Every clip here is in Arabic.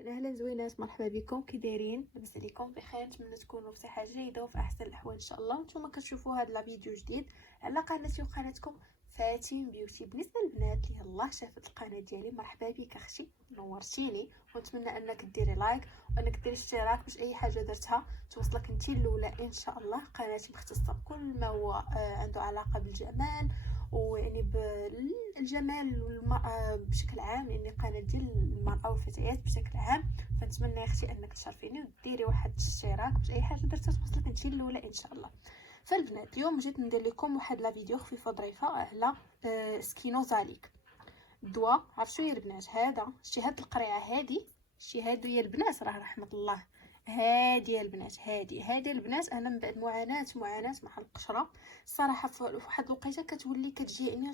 اهلا زوينات، مرحبا بكم. كي دايرين؟ لاباس عليكم؟ بخير؟ نتمنى تكونوا بصحه جيده وفي احسن الاحوال ان شاء الله. نتوما كتشوفوا هذا الفيديو جديد على قناتي وقناتكم فاتن بيوتي. بالنسبه للبنات اللي يلاه شافت القناه ديالي، مرحبا بك اختي، نورتيني، ونتمنى انك ديري لايك وانك ديري اشتراك باش اي حاجه درتها توصلك انت الاولى ان شاء الله. قناتي مختصه بكل ما هو عنده علاقه بالجمال ويعني بالجمال والمرأة بشكل عام، لأني قناة ديال المرأة والفتيات بشكل عام. فنتمنى يا اختي انك تشرفيني وديري واحد الاشتراك باش اي حاجه درتها توصلك انت الاولى ان شاء الله. فالبنات اليوم جيت ندير لكم واحد لا فيديو خفيفه ظريفه على سكينوزاليك الدواء. عرفتوا يا البنات؟ هذا شتي هاد القريعه هادي، شتي هادو يا البنات، راه رحمه الله هادي يا البنات، هادي البنات. انا من بعد معاناه مع القشره الصراحه، في واحد الوقيته كتولي كتجيني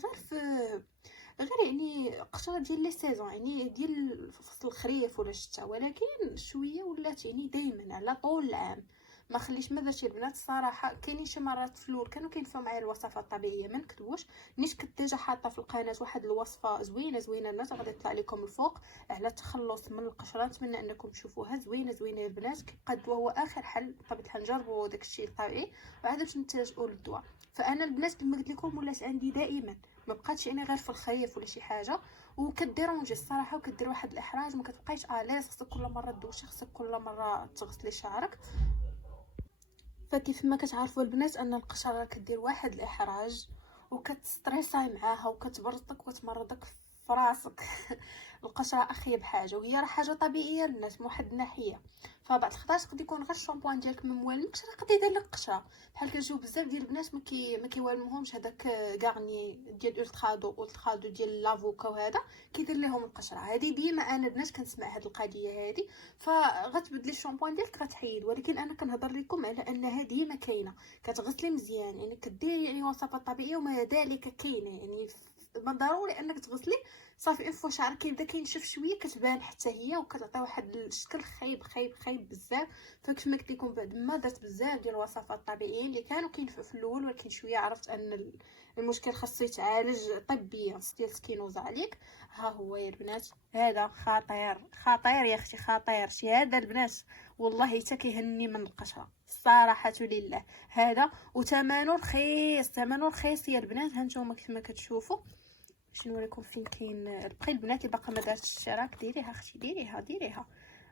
غير يعني قشره ديال لي سيزون، يعني ديال فصل الخريف ولا الشتاء، ولكن شويه ولات يعني دائما على طول العام. ما خليش ما درتش البنات الصراحه. كاينين شي مرات في الاول كانوا كينفعوا معايا الوصفات الطبيعيه، ما نكذبوش. نيت كنت ديجا حاطه في القناه واحد الوصفه زوينه الناس غادي يطلع لكم الفوق على التخلص من القشره. نتمنى انكم تشوفوها، زوينه يا البنات. كيبقى الدواء هو اخر حل بطبيعه الحال. نجربوا داكشي الطبيعي وعاد باش نتجهوا للدواء. فانا البنات كما قلت لكم ولات عندي دائما، ما بقاتش انا غير في الخريف ولا شي حاجه وكديرونجي الصراحه، وكدير واحد الاحراج. ما كتبقايش اليز، خصك كل مره تدوشي، خصك كل مره تغسلي شعرك. فكيف ما كتعرفوا البنات ان القشره كدير واحد الاحراج وكتستريساي معاها وكتبرطك وتمرضك في راسك. القشره اخيب حاجه، وهي راه حاجه طبيعيه للناس من واحد الناحيه. فبعض الخطرات قد يكون غير الشامبوان ديالك ما موالمكش، راه قد يدير لك قشره. بحال كنشوف بزاف ديال البنات ما كيوالمهمش هذاك غارني ديال الترادو ديال لافوكا، وهذا كيدير لهم القشره. هذه ديما انا البنات كنسمع هذه القضيه هذه. فغتبدلي الشامبوان ديالك غتحيد، ولكن انا كنهضر لكم على انها ديما كاينه. كتغسلي مزيان، يعني كديري يعني وصفات طبيعيه وما ذلك كاينه، يعني ما ضروري انك تغسلي صافي. فوا شعرك كيبدا كينشف شويه كتبان حتى هي وكتعطي واحد الشكل خايب بزاف. فكيف ما قلت لكم بعد ما درت بزاف ديال الوصفات الطبيعيين اللي كانوا كينفعوا في الاول، ولكن شويه عرفت ان المشكل خاصو يتعالج طبيا ديال سكينوزا عليك. ها هو يا البنات، هذا خطير يا اختي، خطير شي هذا البنات. والله حتى كيهني من القشره الصراحه لله هذا. وثمنه رخيص يا البنات. ها نتوما كيف ما كتشوفوا. باش نوريكم فين كاين البقي. البنات اللي باقا ما دارتش الاشتراك ديريها اختي، ديريها.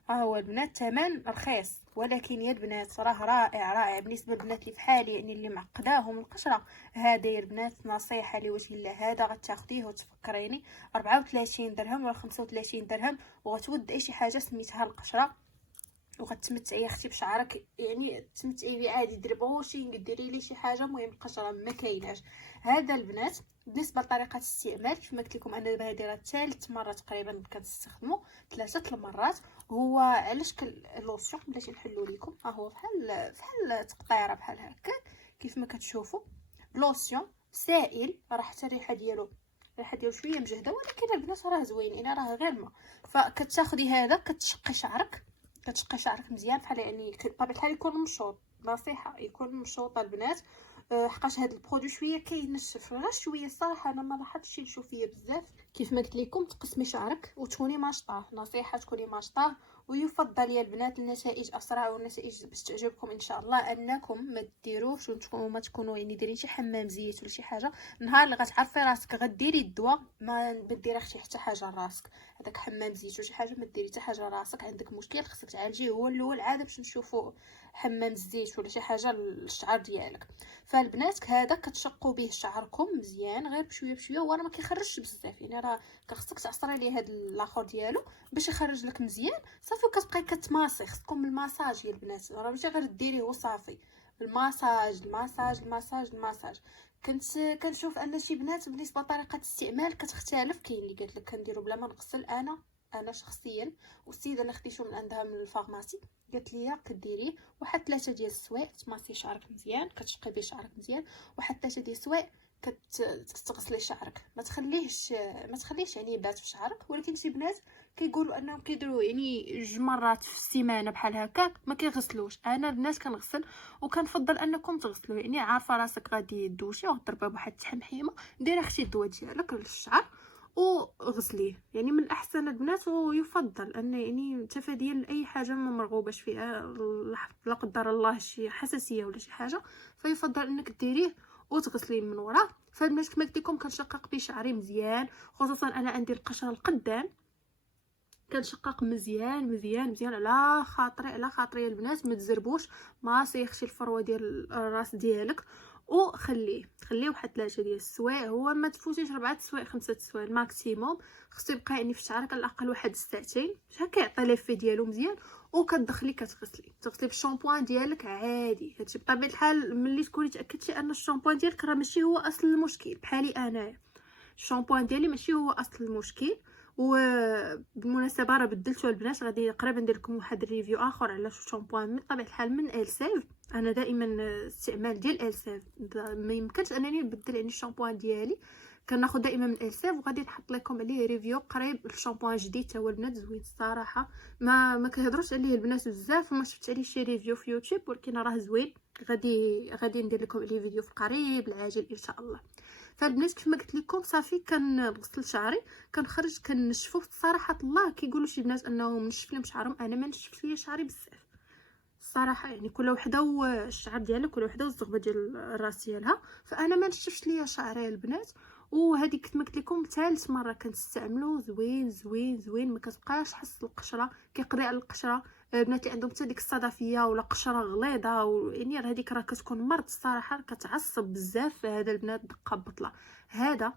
ها هو البنات ثمن رخيص، ولكن يا البنات راه رائع بالنسبه للبنات اللي فحالي، يعني اللي معقداهم القشره. هذا يا البنات نصيحه لوجه الله، هذا غتاخديه وتفكريني 34 درهم ولا 35 درهم، وغتود اي شي حاجه سميتها القشره وغتمتعي يا اختي بشعرك. يعني تمتعي بيه عادي، ديري بروشينغ، ديري ليه شي حاجه، المهم القشره ما كايناش. هذا البنات بالنسبه لطريقه الاستعمال، كما قلت لكم انا دابا هذه راه ثالث مره تقريبا كنستخدمه، 3 المرات. هو على شكل لوسيون. بلاتي نحلو لكم، ها هو بحال تقطيره بحال هكا كيف ما كتشوفوا. لوسيون سائل، راه حتى الريحه ديالو شويه مجهده، ولكن البنات راه زوين، انا راه غير الماء. فكتاخدي هذا كتشقي شعرك مزيان، بحال يعني بطبيعه الحال يكون مشوط. نصيحه يكون مشوط البنات، حقاش هذا البرودوي شويه كينشف غير شويه الصراحه. انا ما لاحظتش الشوفيه بزاف. كيف ما قلت لكم تقسمي شعرك وتكوني ماشطاه، نصيحه تكوني ماشطاه. ويفضل يا البنات النتائج اسرع، والنتائج باش تعجبكم ان شاء الله انكم ما ديروش وتكونوا ما تكونوا يعني دايرين شي حمام زيت ولا شي حاجه. نهار اللي غتعرفي راسك غديري الدواء ما ديري حتى حاجه لراسك. هذاك حمام زيت ولا شي حاجه ما ديري حتى حاجه لراسك. عندك مشكل خصك تعالجيه هو الاول عاد باش نشوفوا حمام الزيت ولا شي حاجه للشعر ديالك. فالبنات هذا كتشقوا به شعركم مزيان غير بشويه وراه ما كيخرجش بزاف، يعني راه خصك تعصري ليه هذا الاخر ديالو باش يخرج لك مزيان صافي. وكتبقاي كتماسي، خصكم الماساج يا البنات، راه ماشي غير ديريه وصافي. الماساج. كنشوف ان شي بنات بالنسبه لطريقه الاستعمال كتختلف. كاين اللي قالت لك كنديرو بلا ما نغسل. انا شخصيا والسيده اللي خديتو من عندها من الفارماسي قالت لي كديريه واحد 3 ديال السوايع تماسي شعرك مزيان، كتشقي به شعرك مزيان. واحد 3 ديال السوايع كتغسلي شعرك، ما تخليهش يعني يبات في شعرك. ولكن شي بنات كيقولوا انهم كيديروا يعني 2 مرات في السيمانه بحال هكاك ما كيغسلوش. انا البنات كنغسل وكنفضل انكم تغسلوا، يعني عارفه راسك غادي دوشي وضربه بواحد التحمحيمه، ديري اختي الدواء ديالك للشعر وغسليه. يعني من احسن البنات، ويفضل ان يعني تفاديا لاي حاجه ما مرغوبش فيها، لا قدر الله شي حساسيه ولا شي حاجه، فيفضل انك ديريه وتغسليه من وراه. فالبنات كما قلت لكم كنشقق بيه شعري مزيان، خصوصا انا عندي القشره القدام، كنشقق مزيان مزيان مزيان على خاطري على خاطري البنات. ما تزربوش، ما سيخشي الفروه ديال الراس ديالك، خليه واحد 3 ديال السوايع. هو ما تفوتيش 4 سوايع 5 سوايع الماكسيموم، خصو يبقى يعني في شعرك على الاقل واحد الساعتين، هكا يعطي ليفي ديالو مزيان. وكتدخلي تغسلي بالشامبوان ديالك عادي. هادشي بطبيعه الحال ملي تكوني تاكدتي ان الشامبوان ديالك راه ماشي هو اصل المشكل. بحالي انايا الشامبوان ديالي ماشي هو اصل المشكل. وبالمناسبه راه بدلته البنات، غادي قريبا ندير لكم واحد الريفيو اخر على شامبوان من طبيعه الحال من السيف. انا دائما استعمال ديال السيف، ما يمكنش انني نبدل يعني الشامبوان ديالي، كناخذ دائما من السيف. وغادي نحط لكم عليه ريفيو قريب الشامبوان جديد تا هو البنات زوين الصراحه. ما كيهضروش عليه البنات بزاف، وما شفت عليه شي ريفيو في يوتيوب، ولكن راه زوين. غادي ندير لكم عليه فيديو في القريب العاجل ان شاء الله. فالبنات كيف ما قلت لكم صافي كنغسل شعري، كنخرج كنشفو. صراحه الله كيقولوا شي بنات انه منشف لهم شعرهم، انا ما نشفت ليا شعري بزاف الصراحه. يعني كل وحده والشعر ديالها، كل وحده والزغبه ديال الراس ديالها. فانا ما نشفش ليا شعري البنات. وهذه كنت قلت لكم ثالث مره كنستعملو، زوين زوين زوين، ما كتبقاش حس القشره، كيقضي على القشره. البنات اللي عندهم حتى ديك الصدفيه ولا قشره غليظه، يعني هذيك راه كتكون مرض الصراحه، كتعصب بزاف. هذا البنات دقه بطله، هذا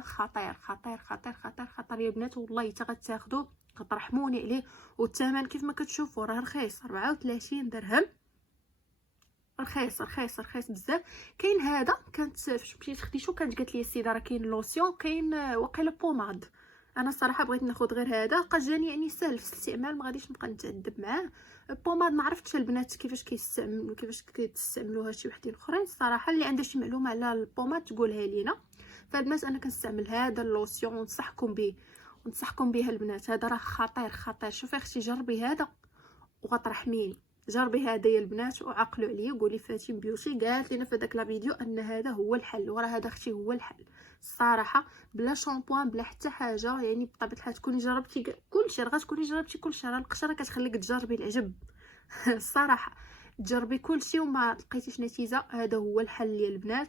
خطير خطير خطير خطير خطير يا بنات. والله حتى غتاخذوه كترحموني عليه. والثمن كيف ما كتشوفوا راه رخيص، 34 درهم، رخيص رخيص رخيص بزاف. كاين هذا كانت فاش مشيت خديتو كانت قالت لي السيده راه كاين لوسيون، كاين واقيلا بوماد. انا الصراحه بغيت ناخذ غير هذا، لقيت جاني يعني سهل في الاستعمال، ما غاديش نبقى نتعذب معاه. البوماد ما عرفتش البنات كيفاش كيتستعملوها شي وحدين اخرين الصراحه. اللي عنده شي معلومه على البوماد تقولها لينا. فالبنات انا كنستعمل هذا اللوسيون، ونصحكم به البنات. هذا راه خطير خطير. شوفي اختي جربي هذا وغترحميني. جربي هذا يا البنات وعقلوا عليا، قولي فاتن بيوتي قالت لنا في داك لا فيديو ان هذا هو الحل. وراه هذا اختي هو الحل الصراحه، بلا شامبوان بلا حتى حاجه. يعني بطبيعه الحال تكوني جربتي كلشي، راه غتكوني جربتي كلشي. راه القشره كتخليك تجربي العجب الصراحه، تجربي كلشي وما لقيتيش نتيجه. هذا هو الحل يا البنات.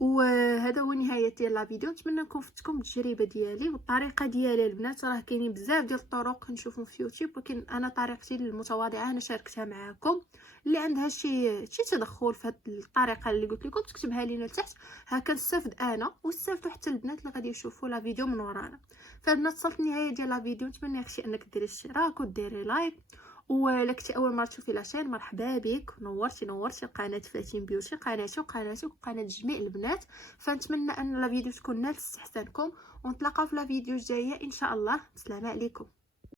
وهذا هو نهايه ديال لا فيديو. نتمنى نكون فتكم التجربه ديالي والطريقه ديالي البنات. راه كاينين بزاف ديال الطرق نشوفهم في يوتيوب، ولكن انا طريقتي المتواضعه انا شاركتها معكم. اللي عندها شي تدخل في هذه الطريقه اللي قلت لكم تكتبها لينا لتحت، هكا نستافد انا واستافدوا حتى البنات اللي غادي يشوفوا لا فيديو من ورانا. فالبنات وصلت النهايه ديال لا فيديو، نتمنى اختي انك ديري اشتراك وديري لايك. ولا كنتي اول مره تشوفي لاشين، مرحبا بك، نورتي قناه فاتن بيوتي، قناتي وقناه جميع البنات. فنتمنى ان لا فيديو تكون نالت استحسانكم، ونتلاقاو في لا فيديو الجايه ان شاء الله. السلام عليكم.